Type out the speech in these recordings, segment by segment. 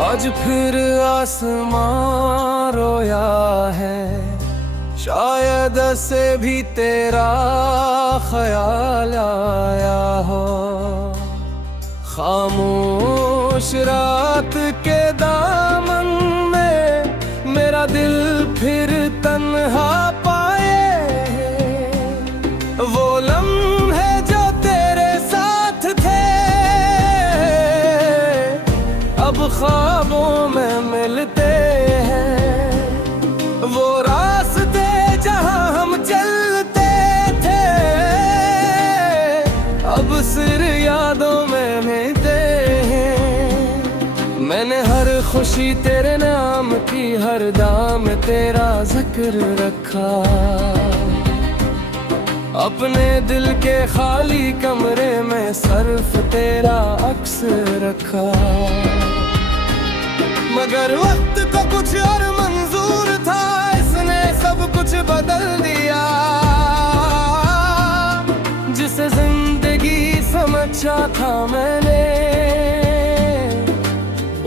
आज फिर आसमां रोया है, शायद से भी तेरा ख्याल आया हो। खामोश रात के दामन में मेरा दिल फिर तन्हा पाए। वो लम्हे जो तेरे साथ थे अब ख्वाबों में मिलते हैं। वो रास्ते जहां हम चलते थे अब सिर्फ यादों में मिलते हैं। मैंने हर खुशी तेरे नाम की, हर दाम तेरा जिक्र रखा। अपने दिल के खाली कमरे में सिर्फ तेरा अक्स रखा। मगर वक्त को कुछ और मंजूर था, इसने सब कुछ बदल दिया। जिसे जिंदगी समझा था मैंने,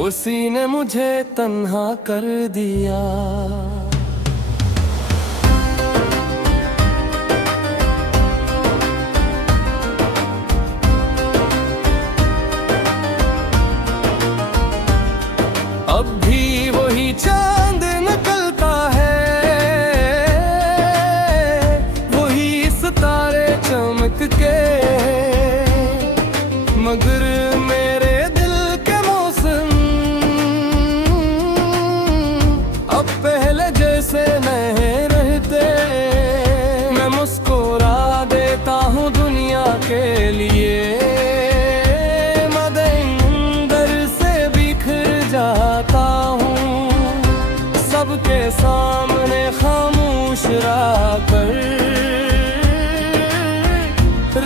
उसी ने मुझे तन्हा कर दिया। अब भी वही चांद निकलता है, वही सितारे चमक के। मगर मेरे दिल के मौसम अब पहले जैसे नहीं रहते। मैं मुस्कुरा देता हूँ दुनिया के लिए, सबके सामने खामोश रहकर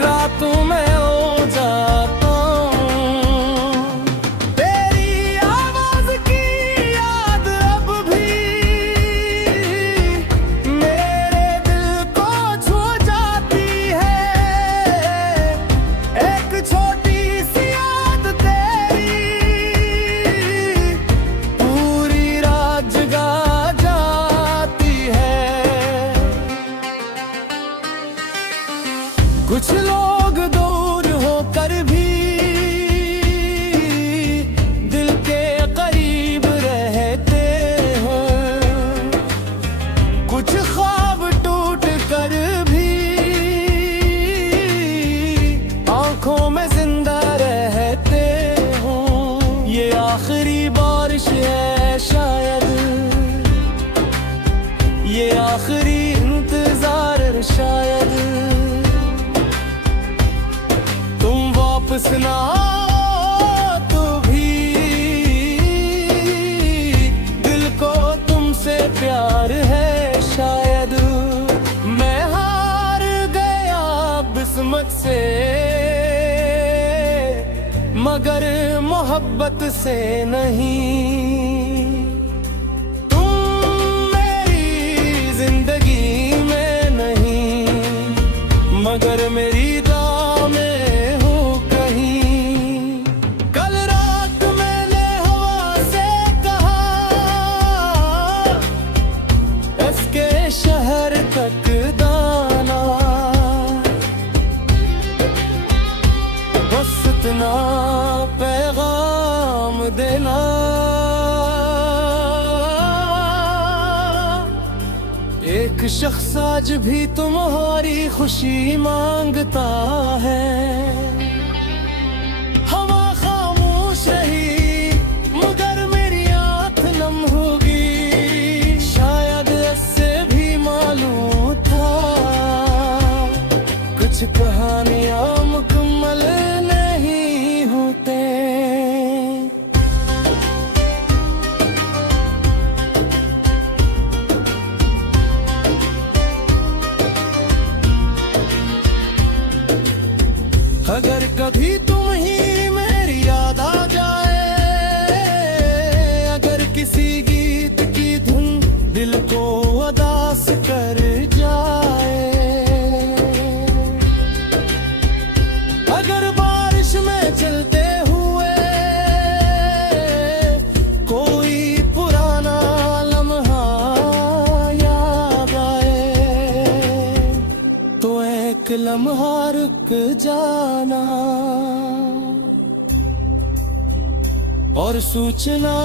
रातों में हो जाता हूँ। तेरी आवाज की याद अब भी मेरे दिल को छू जाती है। एक छोटी सी याद तेरी पूरी रात जगा कुछ लोग दूर होकर भी दिल के करीब रहते हैं। कुछ ख्वाब टूट कर भी आंखों में जिंदा रहते हैं। ये आखिरी बारिश है शायद, ये आखिरी इंतजार शायद। वापस ना आओ तो भी दिल को तुमसे प्यार है शायद। मैं हार गया किस्मत से, मगर मोहब्बत से नहीं। तुम मेरी जिंदगी में नहीं, मगर मेरी तक दाना बस इतना पैगाम देना। एक शख्स आज भी तुम्हारी खुशी मांगता है। हवा खामोश रही मगर मेरी आंख नम होगी। शायद इससे भी मालूम था कुछ कहानियां मुकम्मल नहीं होते। अगर कभी तुम ही मेरी याद आ जाए, अगर किसी गीत की धुन दिल को उदास कर जाए, अगर बारिश में चलते हुए लम्हा रुक जाना और सूचना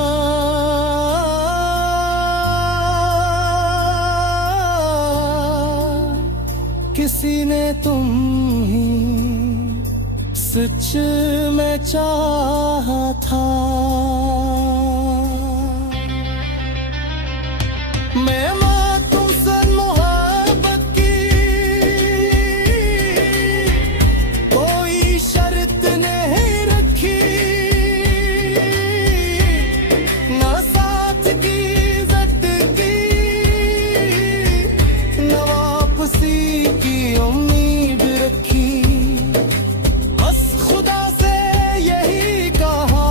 किसी ने तुम ही सच में चाहा था। मैं तुमसे मोहब्बत की कोई शर्त नहीं रखी, ना साथ की इज्जत की, ना वापसी की उम्मीद रखी। बस खुदा से यही कहा,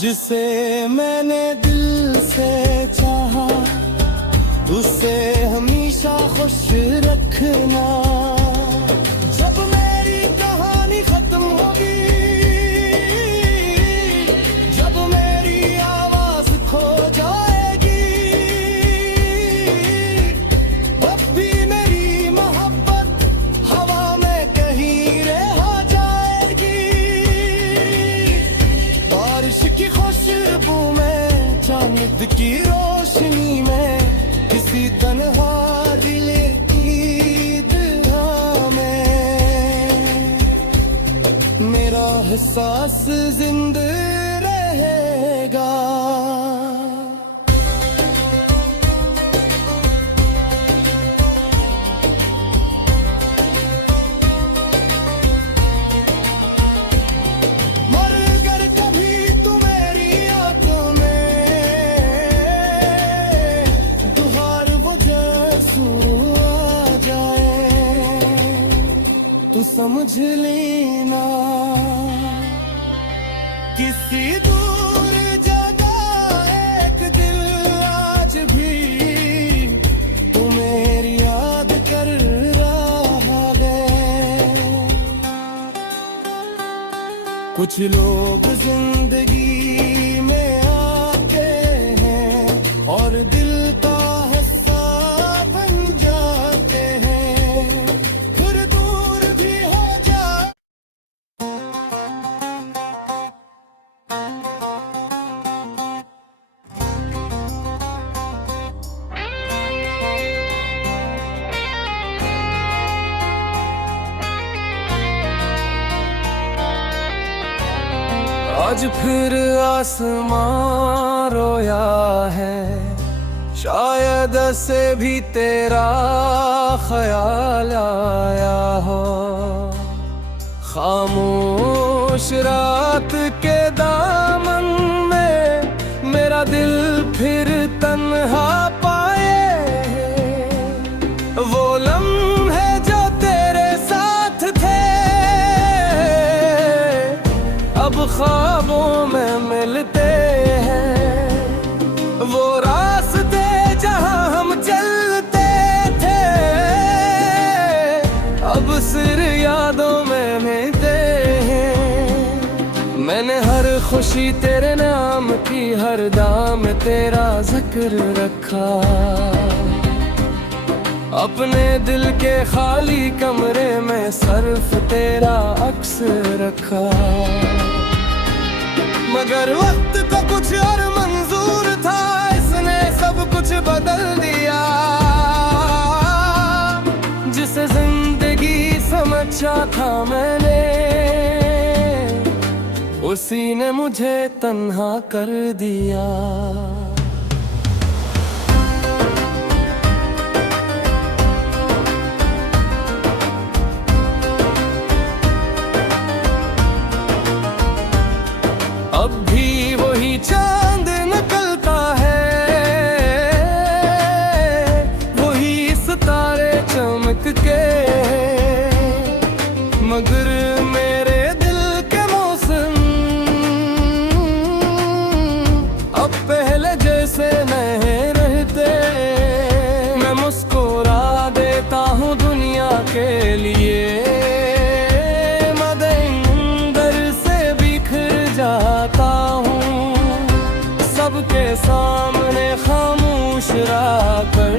जिसे मैंने दिल से चाहा उसे हमेशा खुश रखना। जब मेरी कहानी खत्म होगी, जब मेरी आवाज खो जाएगी, तब भी मेरी मोहब्बत हवा में कहीं रह जाएगी। बारिश की खुशबू में, चांद की रोशनी में, किसी तन्हा दिल की दुआ में मेरा एहसास जिंदा रहेगा। मगर कभी तू मेरी आंखों में दुहार वजह सू आ जाए, तू समझ लेना किसी दूर जगह एक दिल आज भी तू मेरी याद कर रहा है। कुछ लोग जिंदगी में आते हैं और दिल का हिस्सा बन जाते हैं, फिर दूर भी हो जाते। आज फिर आसमां रोया है, शायद से भी तेरा ख्याल आया हो। खामोश रात के दामन में मेरा दिल फिर तन्हा पाए, वो लम्हे जो तेरे साथ थे अब ख्वाबों में मिलते हैं। वो रास्ते जहां हम चलते थे अब सिर्फ यादों में मिलते हैं। मैंने हर खुशी तेरे नाम की, हर दाम तेरा जिक्र रखा, अपने दिल के खाली कमरे में सिर्फ तेरा अक्स रखा। मगर वक्त को कुछ और मंजूर था, इसने सब कुछ बदल दिया। जिसे जिंदगी समझा था मैंने, उसी ने मुझे तन्हा कर दिया। अब भी वही चांद निकलता है, वही सितारे चमक के, मगर मेरे दिल के मौसम अब पहले जैसे नहीं रहते। मैं मुस्कुरा देता हूँ दुनिया के लिए, जाता हूँ सबके सामने खामोश रह कर।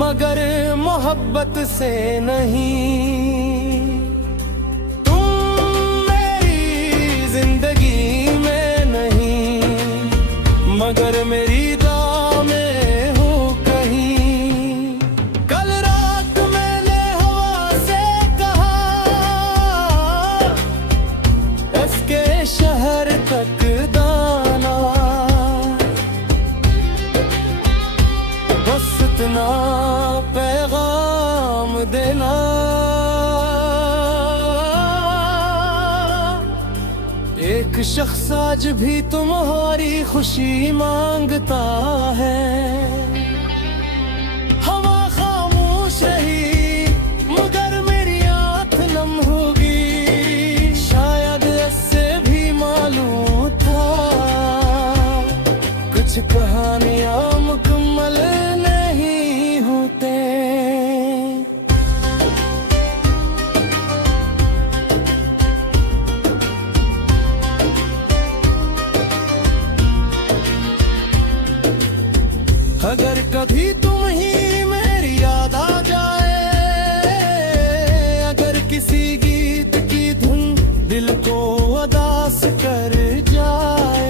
मगर मोहब्बत से नहीं। तुम मेरी जिंदगी में नहीं, मगर मेरी दुआ में हो कहीं। कल रात मैंने हवा से कहा, इसके शहर तक दाना, बस इतना पैगाम देना। एक शख्स आज भी तुम्हारी खुशी मांगता है। हवा खामोश रही मगर मेरी आंख नम होगी, शायद इससे भी मालूम था कुछ कहानियां मुकम्मल नहीं होते। अगर कभी तुम ही मेरी याद आ जाए, अगर किसी गीत की धुन दिल को उदास कर जाए,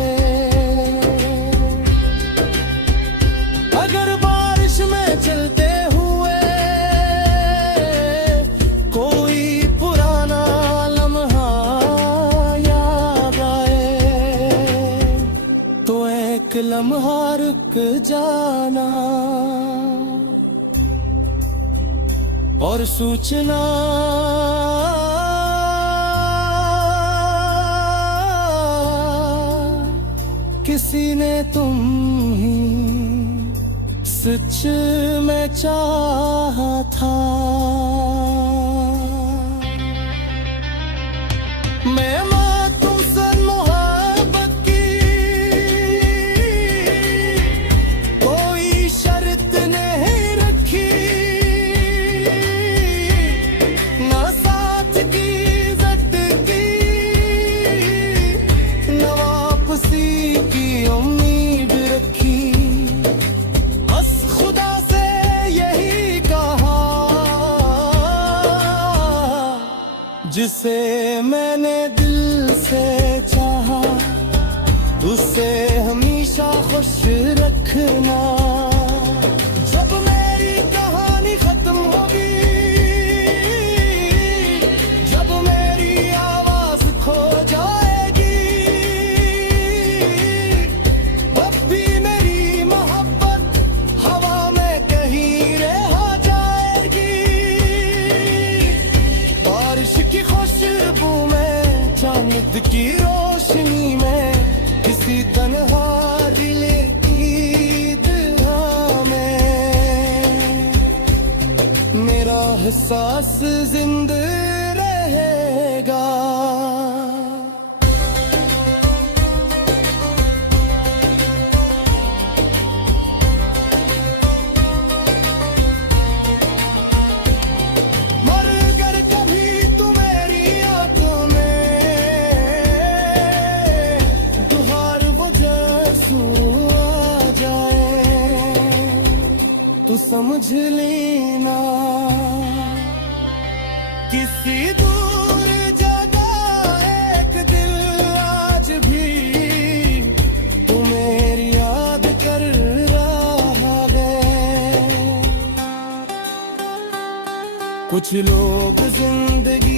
अगर बारिश में चलते हुए कोई पुराना लम्हा याद आए, तो एक लम्हा रुक जाना और सूचना किसी ने तुम ही सच में चाहा था। मैं तुमसे मोहब्बत की कोई शर्त नहीं रखी, ना साथ की इज्जत की, ना वापसी की उम्मीद रखी। बस खुदा से यही कहा, जिसे मैंने दिल से चाहा उसे हमेशा खुश रखना। जब मेरी कहानी खत्म होगी, जब मेरी आवाज खो जाएगी, तब भी मेरी मोहब्बत हवा में कहीं रह जाएगी। बारिश की खुशबू में, चांद की रोशनी में, किसी तन्हा दिल की दुआ में मेरा एहसास जिंदा रहेगा। मगर कभी तू मेरी आंखों में दुहार वो जैसू आ जाए, तू समझ लेना किसी दूर जगह एक दिल आज भी तू मेरी याद कर रहा है। कुछ लोग जिंदगी